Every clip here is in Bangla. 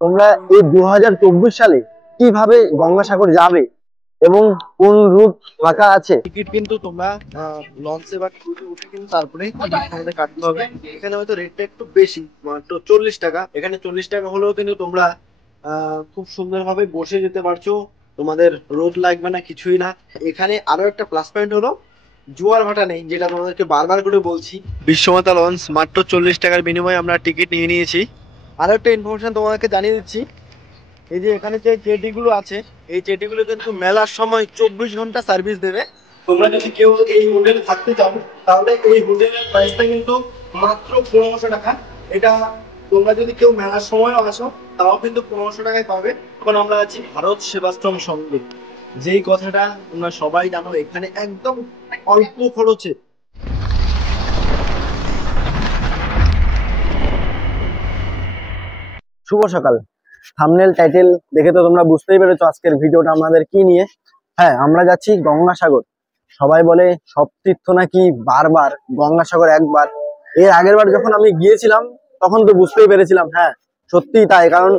তোমরা এই 2024 সালে কিভাবে গঙ্গাসাগর যাবে এবং কোন রুট ফাঁকা আছে। টিকিট কিন্তু তোমরা লঞ্চে বা ক্রুজে উঠে কিন্তু তারপরে টিকিট তোমাদের কাটতে হবে। এখানে হয়তো রেটটা একটু বেশি, মাত্র 40 টাকা। এখানে 40 টাকা হলেও কিন্তু তোমরা খুব সুন্দরভাবে বসে যেতে পারছো, তোমাদের রোদ লাগবে না, কিছুই না। এখানে আরো একটা প্লাস পয়েন্ট হলো জোয়ার ভাটা নেই, যেটা তোমাদেরকে বারবার করে বলছি। বিশ্বমাতা লঞ্চ মাত্র 40 টাকার বিনিময়ে আমরা টিকিট নিয়ে নিয়েছি। আরো একটা ইনফরমেশন তোমাদেরকে জানিয়ে দিচ্ছি, এই যে এখানে যে জেটিগুলো আছে, এই জেটিগুলো কিন্তু মেলার সময় 24 ঘন্টা সার্ভিস দেবে। তোমরা যদি কেউ এই হোটেলে থাকতে চাও, তাহলে এই হোটেলের প্রাইসটা কিন্তু মাত্র 1500 টাকা। এটা তোমরা যদি কেউ মেলার সময় আসো, তাও কিন্তু 1500 টাকায় পাবে। এখন আমরা আছি ভারত সেবাশ্রম সঙ্গে, যেই কথাটা তোমরা সবাই জানো, এখানে একদম অল্প খরচে। শুভ সকাল। থাম্বনেল টাইটেল দেখে তো তোমরা বুঝতেই পেরেছো আজকের ভিডিওটা আমাদের কি নিয়ে। হ্যাঁ, আমরা যাচ্ছি গঙ্গাসাগর। সবাই বলে সব তীর্থ নাকি বারবার, গঙ্গাসাগর একবার। এর আগের বার যখন আমি গিয়েছিলাম তখন তো বুঝতেই পেরেছিলাম, হ্যাঁ সত্যিই তাই। কারণ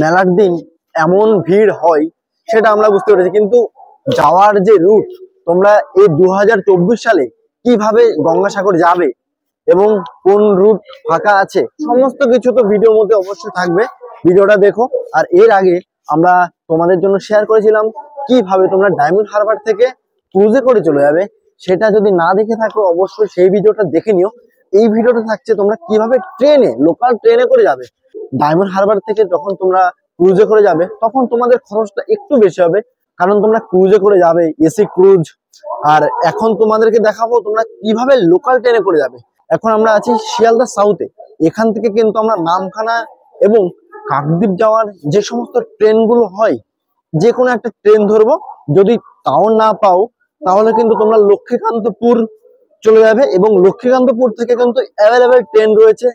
মেলার দিন এমন ভিড় হয় সেটা আমরা বুঝতে পেরেছি, কিন্তু যাওয়ার যে রুট, তোমরা এই 2024 সালে কিভাবে গঙ্গাসাগর যাবে এবং কোন রুট ফাঁকা আছে সমস্ত কিছু তো ভিডিওর মধ্যে অবশ্যই থাকবে। ভিডিওটা দেখো। আর এর আগে আমরা তোমাদের জন্য শেয়ার করেছিলাম কিভাবে তোমরা ডায়মন্ড হারবার থেকে ক্রুজে করে চলে যাবে। সেটা যদি না দেখে থাকো অবশ্যই সেই ভিডিওটা দেখে নিও। এই ভিডিওটা থাকছে তোমরা কিভাবে ট্রেনে, লোকাল ট্রেনে করে যাবে। ডায়মন্ড হারবার থেকে যখন তোমরা ক্রুজে করে যাবে তখন তোমাদের খরচটা একটু বেশি হবে, কারণ তোমরা ক্রুজে করে যাবে, এসি ক্রুজ। আর এখন তোমাদেরকে দেখাবো তোমরা কিভাবে লোকাল ট্রেনে করে যাবে। এখন আমরা আছি শিয়ালদা সাউথে। এখান থেকে কিন্তু আমরা নামখানা এবং কাকদ্বীপ যাওয়ার যে সমস্ত ট্রেনগুলো হয়, যে কোনো একটা ট্রেন ধরবো। যদি তাও না পাও তাহলে কিন্তু তোমরা লক্ষ্মীকান্তপুর চলে যাবে, এবং লক্ষ্মীকান্তপুর থেকে কিন্তু অ্যাভেলেবেল ট্রেন রয়েছে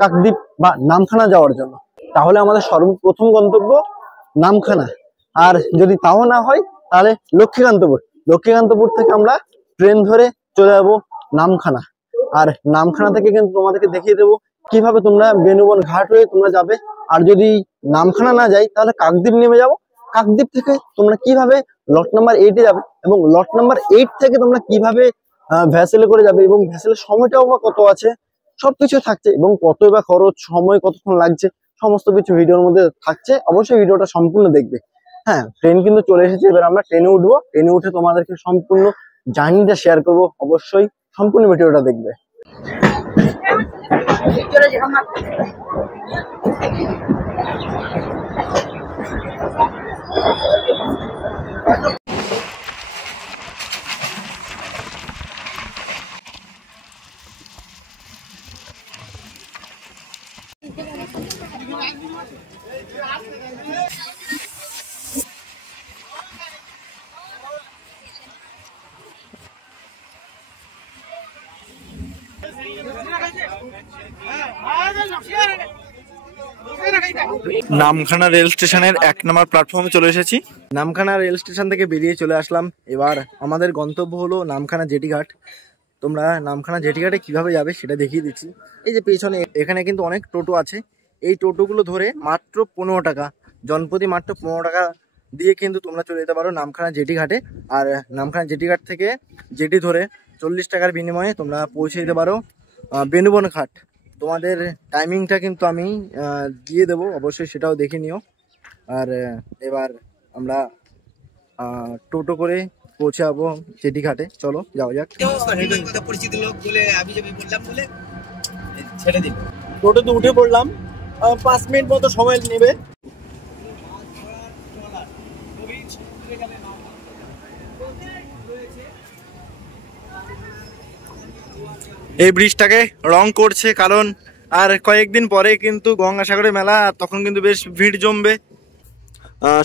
কাকদ্বীপ বা নামখানা যাওয়ার জন্য। তাহলে আমাদের সর্বপ্রথম গন্তব্য নামখানা। আর যদি তাও না হয় তাহলে লক্ষ্মীকান্তপুর। লক্ষ্মীকান্তপুর থেকে আমরা ট্রেন ধরে চলে যাবো নামখানা। আর নামখানা থেকে কিন্তু তোমাদেরকে দেখিয়ে দেবো কিভাবে তোমরা বেনুবন ঘাট হয়ে তোমরা যাবে। আর যদি নামখানা না যাই তাহলে কাকদ্বীপ নেমে যাবো। কাকদ্বীপ থেকে তোমরা কিভাবে লট নাম্বার 8-এ যাবে, এবং লট নাম্বার 8 থেকে তোমরা কিভাবে ভ্যাসেলে করে যাবে, এবং ভ্যাসেলের সময়টাও বা কত আছে, সবকিছু থাকছে। এবং কত বা খরচ, সময় কতক্ষণ লাগছে, সমস্ত কিছু ভিডিওর মধ্যে থাকছে। অবশ্যই ভিডিওটা সম্পূর্ণ দেখবে। হ্যাঁ, ট্রেন কিন্তু চলে এসেছে। এবার আমরা ট্রেনে উঠবো। ট্রেনে উঠে তোমাদেরকে সম্পূর্ণ জার্নিটা শেয়ার করবো। অবশ্যই সম্পূর্ণ ভিডিওটা দেখবে। নামখানা রেল স্টেশনের 1 নম্বর প্ল্যাটফর্মে চলে এসেছি। নামখানা রেল স্টেশন থেকে বেরিয়ে চলে আসলাম। এবার আমাদের গন্তব্য হলো নামখানা জেটিঘাট। তোমরা নামখানা জেটিঘাটে কিভাবে যাবে সেটা দেখিয়ে দিচ্ছি। এই যে পেছনে এখানে কিন্তু অনেক টোটো আছে। এই টোটোগুলো ধরে মাত্র 15 টাকা, জনপ্রতি মাত্র 15 টাকা দিয়ে কিন্তু তোমরা চলে যেতে পারো নামখানা জেটিঘাটে। আর নামখানা জেটিঘাট থেকে জেটি ধরে 40 টাকার বিনিময়ে তোমরা পৌঁছে যেতে পারো বেনুবন ঘাট। তোমাদের টাইমিংটা কিন্তু আমি দিয়ে দেবো, অবশ্যই সেটাও দেখে নিও। আর এবার আমরা টোটো করে পৌঁছে যাবো জেটিঘাটে। চলো যাওয়া যাক। টোটোতে উঠে পড়লাম, 5 মিনিট মতো সময় নেবে। এই ব্রিজটাকে রং করছে, কারণ আর কয়েকদিন পরে কিন্তু গঙ্গাসাগরের মেলা, তখন কিন্তু বেশ ভিড় জমবে।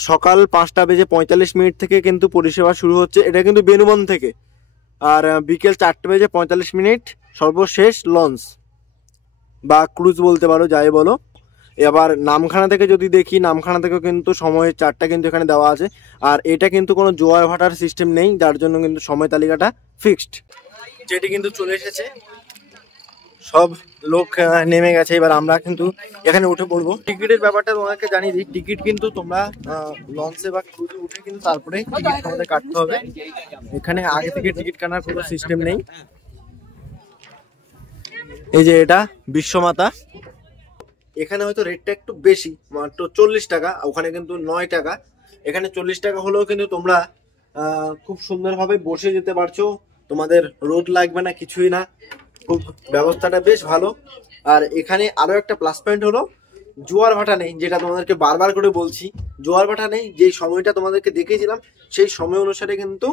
সকাল 5:45 থেকে কিন্তু পরিষেবা শুরু হচ্ছে। এটা কিন্তু বেনুবন থেকে। আর বিকেল 4:45 সর্বশেষ লঞ্চ বা ক্রুজ বলতে পারো, যাই বলো। এবার নামখানা থেকে যদি দেখি, নামখানা থেকেও কিন্তু সময়ের চারটা কিন্তু এখানে দেওয়া আছে। আর এটা কিন্তু কোনো জোয়ার ভাটার সিস্টেম নেই, যার জন্য কিন্তু সময় তালিকাটা ফিক্সড। যেটি কিন্তু চলে এসেছে। সব লোক নেমে গেছে, এবার আমরা কিন্তু এখানে উঠে পড়বো। টিকিটের ব্যাপারটা তোমাকে জানিয়ে দিই, টিকিট কিন্তু তোমরা লঞ্চে বা ক্রুজে উঠে কিন্তু তারপরে টিকিট তোমাদের কাটতে হবে। এখানে আগে থেকে টিকিট কাটার কোনো সিস্টেম নেই। এই যে এটা বিশ্বমাতা, এখানে হয়তো রেটটা একটু বেশি, মাত্র 40 টাকা, ওখানে কিন্তু 9 টাকা। এখানে 40 টাকা হলেও কিন্তু তোমরা খুব সুন্দরভাবে বসে যেতে পারছো, তোমাদের রোদ লাগবে না, কিছুই না, খুব ব্যবস্থাটা বেশ ভালো। আর এখানে আরো একটা প্লাস পয়েন্ট হলো জোয়ার ভাটা নেই, যেটা তোমাদেরকে বারবার করে বলছি, জোয়ার ভাটা নেই। যে সময়টা তোমাদেরকে দেখিয়েছিলাম সেই সময় অনুসারে কিন্তু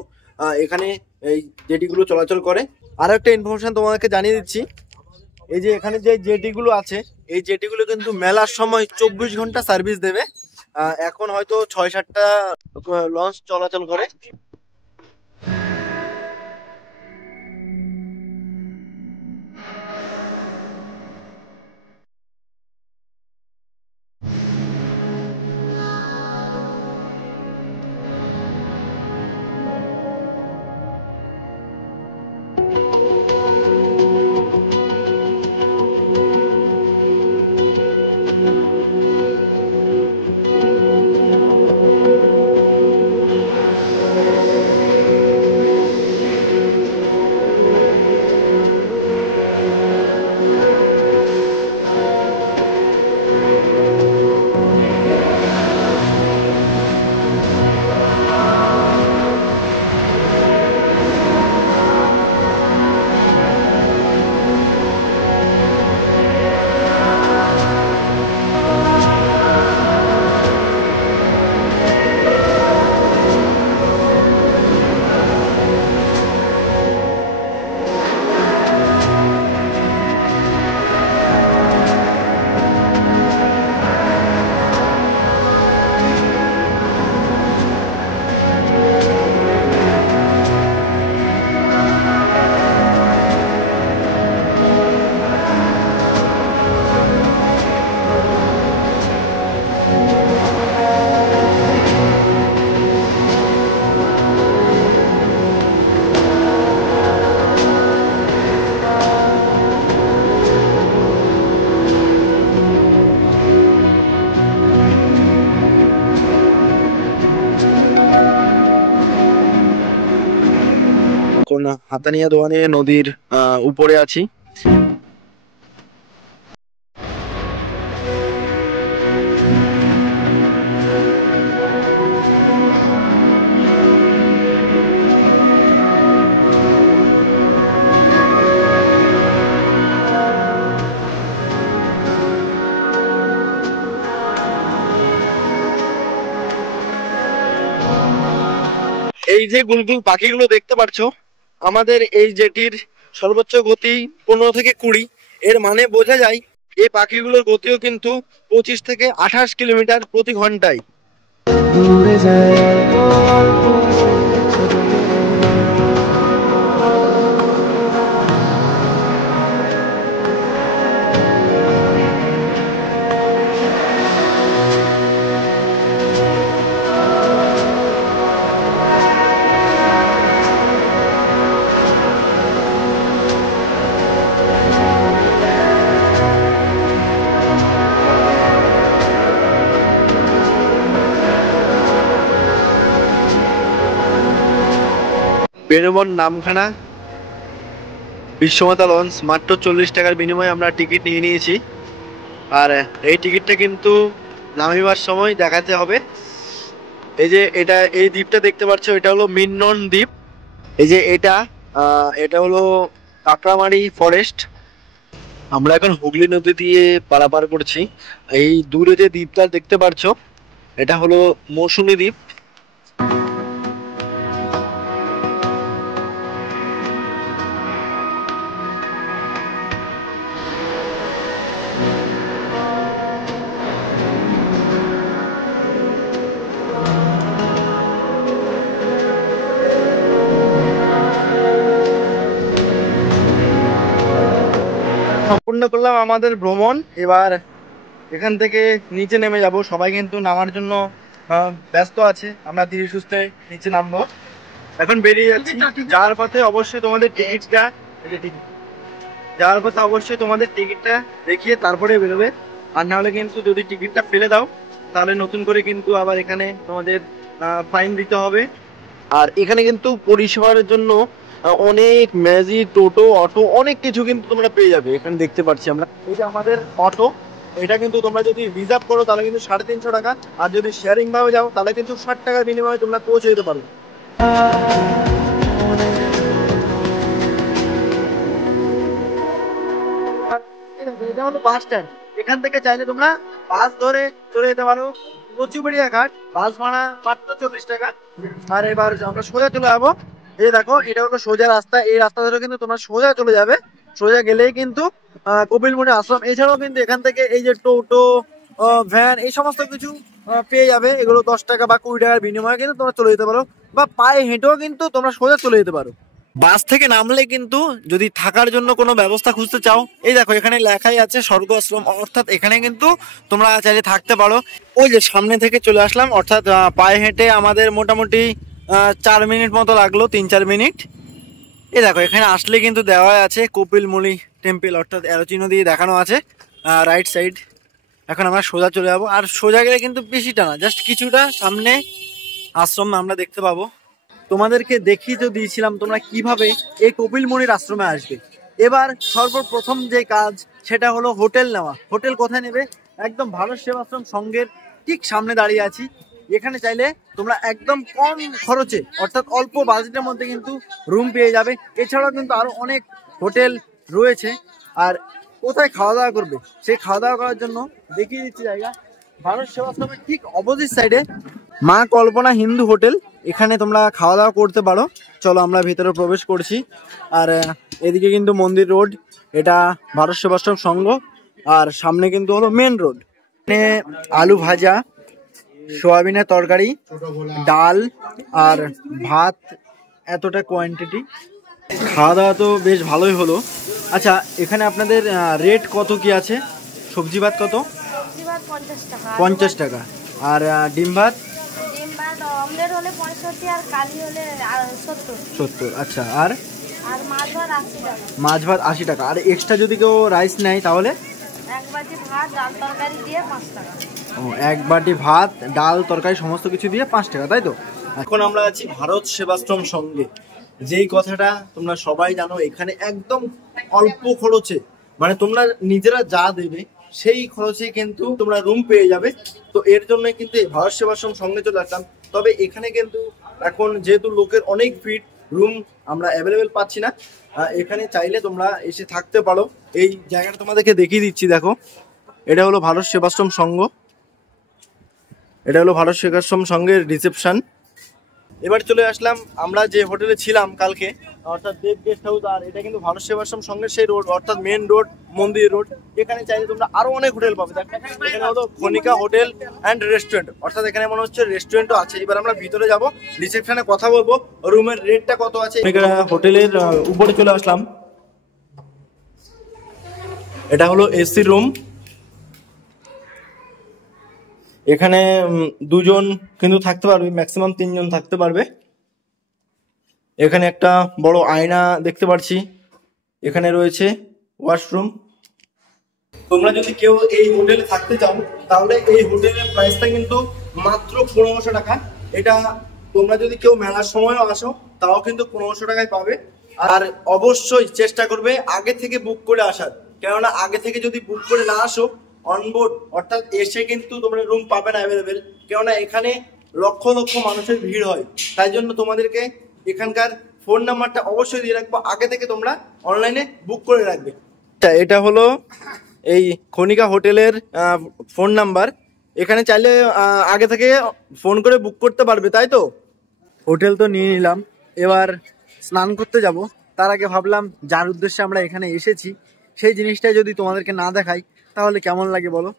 এখানে এই জেটিগুলো চলাচল করে। আরো একটা ইনফরমেশন তোমাদেরকে জানিয়ে দিচ্ছি, এই যে এখানে যে জেটিগুলো আছে, এই জেটিগুলো কিন্তু মেলার সময় 24 ঘন্টা সার্ভিস দেবে। এখন হয়তো 6-7টা লঞ্চ চলাচল করে। কোন হাতানিয়া দোয়ানে নদীর উপরে আছি। এই যে গুলগুল পাখিগুলো দেখতে পাচ্ছো, আমাদের এই জেটির সর্বোচ্চ গতি 15 থেকে 20। এর মানে বোঝা যায় এই পাখিগুলোর গতিও কিন্তু 25 থেকে 28 কিলোমিটার প্রতি ঘন্টায়। বেনুবন নামখানা বিশ্বমাতা লঞ্চ, মাত্র 40 টাকার বিনিময়ে আমরা টিকিট নিয়ে নিয়েছি। আর এই টিকিটটা কিন্তু নামিবার সময় দেখাতে হবে। এই যে এটা, এই দ্বীপটা দেখতে পাচ্ছ, এটা হলো মিনন দ্বীপ। এই যে এটা হলো কাকড়ামারি ফরেস্ট। আমরা এখন হুগলি নদী দিয়ে পারাপার করছি। এই দূরে যে দ্বীপটা দেখতে পাচ্ছ, এটা হলো মৌসুমী দ্বীপ। সম্পূর্ণ করলাম আমাদের ভ্রমণ। এবার এখান থেকে নিচে নেমে যাব, সবাই কিন্তু নামার জন্য ব্যস্ত আছে। আমরা ধীরে সুস্থে নিচে নামবো, এখন বেরিয়ে যাচ্ছি। যাওয়ার পথে অবশ্যই তোমাদের টিকিটটা যাওয়ার পথে অবশ্যই তোমাদের টিকিটটা দেখিয়ে তারপরে বেরোবে। আর না হলে কিন্তু যদি টিকিটটা ফেলে দাও তাহলে নতুন করে কিন্তু আবার এখানে তোমাদের ফাইন দিতে হবে। আর এখানে কিন্তু পরিষেবার জন্য অনেক ম্যাজিক, টোটো, অটো অনেক কিছু কিন্তু তোমরা পেয়ে যাবে। এখানে দেখতে পাচ্ছি আমরা, এটা আমাদের অটো। এটা কিন্তু তোমরা যদি রিজার্ভ করো তাহলে কিন্তু 350 টাকা, আর যদি শেয়ারিং ভাবে যাও তাহলে কিন্তু 60 টাকার বিনিময়ে তোমরা পৌঁছে যেতে পারো। এটা হলো বাস স্ট্যান্ড। এখান থেকে চাইলে তোমরা বাস ধরে চলে যেতে পারো কচুবেড়িয়া ঘাট। বাস ভাড়া মাত্র 40 টাকা। আর এবার আমরা সোজা চলে যাবো। এই দেখো, এটা হলো সোজা রাস্তা। এই রাস্তা ধরে কিন্তু তোমরা সোজা চলে যাবে। সোজা গেলেই কিন্তু কপিলমুনি আশ্রম। এছাড়াও কিন্তু এখান থেকে এই যে টোটো, ভ্যান, এই সমস্ত কিছু পেয়ে যাবে। এগুলো 10 টাকা বা 20 টাকার বিনিময়ে কিন্তু তোমরা চলে যেতে পারো, বা পায়ে হেঁটেও কিন্তু তোমরা সোজা চলে যেতে পারো। বাস থেকে নামলে কিন্তু যদি থাকার জন্য কোনো ব্যবস্থা খুঁজতে চাও, এই দেখো এখানে লেখাই আছে স্বর্গ আশ্রম, অর্থাৎ এখানে কিন্তু তোমরা চাইলে থাকতে পারো। ওই যে সামনে থেকে চলে আসলাম, অর্থাৎ পায়ে হেঁটে আমাদের মোটামুটি 4 মিনিট মতো লাগলো, 3-4 মিনিট। এই দেখো এখানে আসলে কিন্তু দেওয়া আছে কপিলমুনি টেম্পল, অর্থাৎ অ্যারো চিহ্ন দিয়ে দেখানো আছে রাইট সাইড। এখন আমরা সোজা চলে যাবো। আর সোজা গেলে কিন্তু বেশিটা না, জাস্ট কিছুটা সামনে আশ্রম আমরা দেখতে পাবো। তোমাদেরকে দেখিয়ে তো দিয়েছিলাম তোমরা কিভাবে এই কপিলমুনির আশ্রমে আসবে। এবার সর্বপ্রথম যে কাজ সেটা হলো হোটেল নেওয়া। হোটেল কোথায় নেবে? একদম ভারত সেবাশ্রম সংঘের ঠিক সামনে দাঁড়িয়ে আছি। এখানে চাইলে তোমরা একদম কম খরচে, অর্থাৎ অল্প বাজেটের মধ্যে কিন্তু রুম পেয়ে যাবে। এছাড়াও কিন্তু আরো অনেক হোটেল রয়েছে। আর কোথায় খাওয়া দাওয়া করবে, সেই খাওয়া দাওয়া করার জন্য দেখিয়ে দিচ্ছি জায়গা। ভারত সেবাশ্রমের ঠিক অপোজিট সাইডে মা কল্পনা হিন্দু হোটেল, এখানে তোমরা খাওয়া দাওয়া করতে পারো। চলো আমরা ভিতরে প্রবেশ করছি। আর এদিকে কিন্তু মন্দির রোড, এটা ভারত সেবাশ্রম সংঘ। আর সামনে কিন্তু হলো মেন রোড। এখানে আলু ভাজা, সোয়াবিনের তরকারি, ডাল আর ভাত, এতটা কোয়ান্টিটি। খাওয়া দাওয়া তো বেশ ভালোই হলো। আচ্ছা, এখানে আপনাদের রেট কত কি আছে? সবজি ভাত কত? 50 টাকা। আর ডিম ভাত? অমলেট হলে 65 আর কালি হলে 70। আচ্ছা। আর মাছ ভাত 80 টাকা। মাছ ভাত 80 টাকা। আর এক্সট্রা যদি কেউ রাইস নেয় তাহলে? এক বাটি ভাত, ডাল তরকারি দিয়ে 5 টাকা। ও, এক বাটি ভাত, ডাল, তরকারি সমস্ত কিছু দিয়ে 5 টাকা, তাই তো? এখন আমরা আছি ভারত সেবাশ্রম সঙ্গে। যেই কথাটা তোমরা সবাই জানো, এখানে একদম অল্প খরচে, মানে তোমরা নিজেরা যা দেবে সেই খরচে কিন্তু তোমরা রুম পেয়ে যাবে। তো এর জন্য কিন্তু ভারত সেবাশ্রম সঙ্গে চলে আসলাম। তবে এখানে কিন্তু এখন যেহেতু লোকের অনেক ভিড়, রুম আমরা অ্যাভেলেবেল পাচ্ছি না। এখানে চাইলে তোমরা এসে থাকতে পারো। এই জায়গাটা তোমাদেরকে দেখিয়ে দিচ্ছি, দেখো এটা হলো ভারত সেবাশ্রম সংঘ। এটা হলো ভারত সেবাশ্রম সংঘের রিসেপশন। এবার চলে আসলাম আমরা যে হোটেলে ছিলাম কালকে, অর্থাৎ দেব গেস্ট হাউস। আর এটা কিন্তু ভারত সেবাশ্রম সংঘের সেই রোড, অর্থাৎ মেন রোড, মন্দির রোড। এখানে চাইলে তোমরা আরো অনেক হোটেল পাবে। দেখো এখানে হলো খনিকা হোটেল অ্যান্ড রেস্টুরেন্ট, অর্থাৎ এখানে মনে হচ্ছে রেস্টুরেন্টও আছে। এবার আমরা ভিতরে যাব, রিসেপশনে কথা বলবো, রুমের রেটটা কত আছে। হোটেলের উপরে চলে আসলাম। এটা হলো এসি রুম। এখানে 2 জন কিন্তু থাকতে পারবে, ম্যাক্সিমাম 3 জন থাকতে পারবে। এখানে একটা বড় আয়না দেখতে পাচ্ছি। এখানে রয়েছে ওয়াশরুম। তোমরা যদি কেউ এই হোটেলে থাকতে চাও তাহলে এই হোটেলের প্রাইসটা কিন্তু মাত্র 1500 টাকা। এটা তোমরা যদি কেউ মেলার সময়ও আসো তাও কিন্তু 1500 টাকায় পাবে। আর অবশ্যই চেষ্টা করবে আগে থেকে বুক করে আসার, কেননা আগে থেকে যদি বুক করে না আসো, অনবোর্ড অর্থাৎ এসে কিন্তু তোমরা রুম পাবে না অ্যাভেলেবেল। কেননা এখানে লক্ষ লক্ষ মানুষের ভিড় হয়। তাই জন্য তোমাদেরকে এখানকার ফোন নাম্বারটা অবশ্যই দিয়ে রাখবো, আগে থেকে তোমরা অনলাইনে বুক করে রাখবে। এটা হলো এই খনিকা হোটেলের ফোন নাম্বার। এখানে চাইলে আগে থেকে ফোন করে বুক করতে পারবে, তাই তো? হোটেল তো নিয়ে নিলাম, এবার স্নান করতে যাব। তার আগে ভাবলাম যার উদ্দেশ্যে আমরা এখানে এসেছি সেই জিনিসটা যদি তোমাদেরকে না দেখাই তাহলে কেমন লাগে বলো।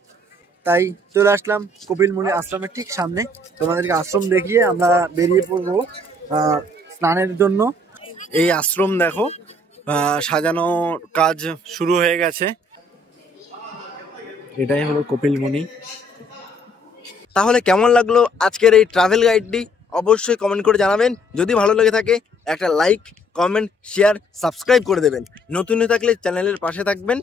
তাই চলে আসলাম কপিলমুনি আশ্রমের ঠিক সামনে। তোমাদেরকে আশ্রম দেখিয়ে আমরা বেরিয়ে পড়বো স্নানের জন্য। এই আশ্রম দেখো, সাজানোর কাজ শুরু হয়ে গেছে। এটাই হলো কপিলমুনি। তাহলে কেমন লাগলো আজকের এই ট্রাভেল গাইডটি অবশ্যই কমেন্ট করে জানাবেন। যদি ভালো লেগে থাকে একটা লাইক, কমেন্ট, শেয়ার, সাবস্ক্রাইব করে দেবেন। নতুন হয়ে থাকলে চ্যানেলের পাশে থাকবেন।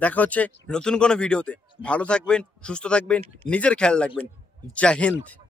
দেখা হচ্ছে নতুন কোনো ভিডিওতে। ভালো থাকবেন, সুস্থ থাকবেন, নিজের খেয়াল রাখবেন। জয় হিন্দ।